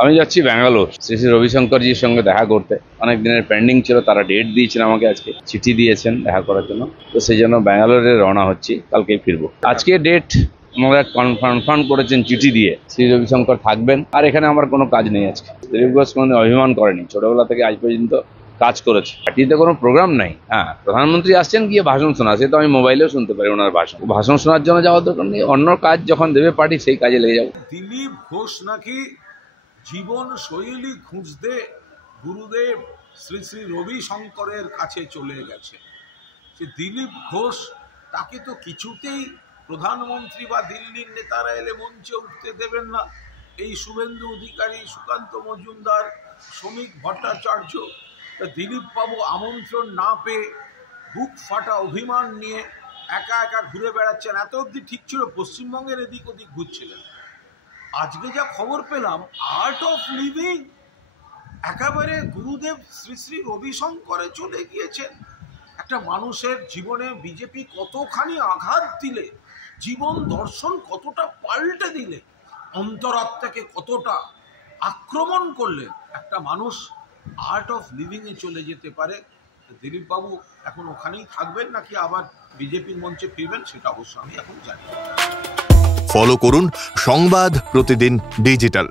আমি যাচ্ছি ব্যাঙ্গালোর, শ্রী শ্রী রবিশঙ্করজির সঙ্গে দেখা করতে। অনেক দিনের পেন্ডিং ছিল, তারা ডেট দিয়েছেন আমাকে, আজকে চিঠি দিয়েছেন দেখা করার জন্য। তো সেই জন্য ব্যাঙ্গালোরে রওনা হচ্ছি, কালকেই ফিরবো। আজকে ডেট ওনারা কনফার্ম করেছেন চিঠি দিয়ে, শ্রী রবিশঙ্কর থাকবেন। আর এখানে আমার কোনো কাজ নেই আজকে। দিলীপ ঘোষ কোনো অভিমান করেনি, ছোটবেলা থেকে আজ পর্যন্ত কাজ করেছে। পার্টিতে কোনো প্রোগ্রাম নাই। হ্যাঁ, প্রধানমন্ত্রী আসছেন, গিয়ে ভাষণ শোনা, সে তো আমি মোবাইলেও শুনতে পারি ওনার ভাষণ শোনার জন্য যাওয়ার দরকার নেই। অন্য কাজ যখন দেবে পার্টি, সেই কাজে লেগে যাবো। দিলীপ ঘোষ নাকি জীবন শৈলী খুঁজতে গুরুদেব শ্রী শ্রী রবিশঙ্করের কাছে চলে গেছে। সে দিলীপ ঘোষ, তাকে তো কিছুতেই প্রধানমন্ত্রী বা দিল্লির নেতারা এলে মঞ্চে উঠতে দেবেন না। এই শুভেন্দু অধিকারী, সুকান্ত মজুমদার, শ্রমিক ভট্টাচার্য, দিলীপ বাবু আমন্ত্রণ না পেয়ে বুক ফাটা অভিমান নিয়ে একা একা ঘুরে বেড়াচ্ছেন। এত অবধি ঠিক ছিল, পশ্চিমবঙ্গের এদিক ওদিক ঘুরছিলেন। আজকে যা খবর পেলাম, আর্ট অফ লিভিং একেবারে গুরুদেব শ্রী শ্রী রবিশঙ্করে চলে গিয়েছেন। একটা মানুষের জীবনে বিজেপি কতখানি আঘাত দিলে, জীবন দর্শন কতটা পাল্টে দিলে, অন্তরাত্মাকে কতটা আক্রমণ করলে একটা মানুষ আর্ট অফ লিভিংয়ে চলে যেতে পারে। দিলীপ বাবু এখন ওখানেই থাকবেন নাকি আবার বিজেপির মঞ্চে ফিরবেন, সেটা অবশ্য আমি এখন জানি। ফলো করুন সংবাদ প্রতিদিন ডিজিটাল।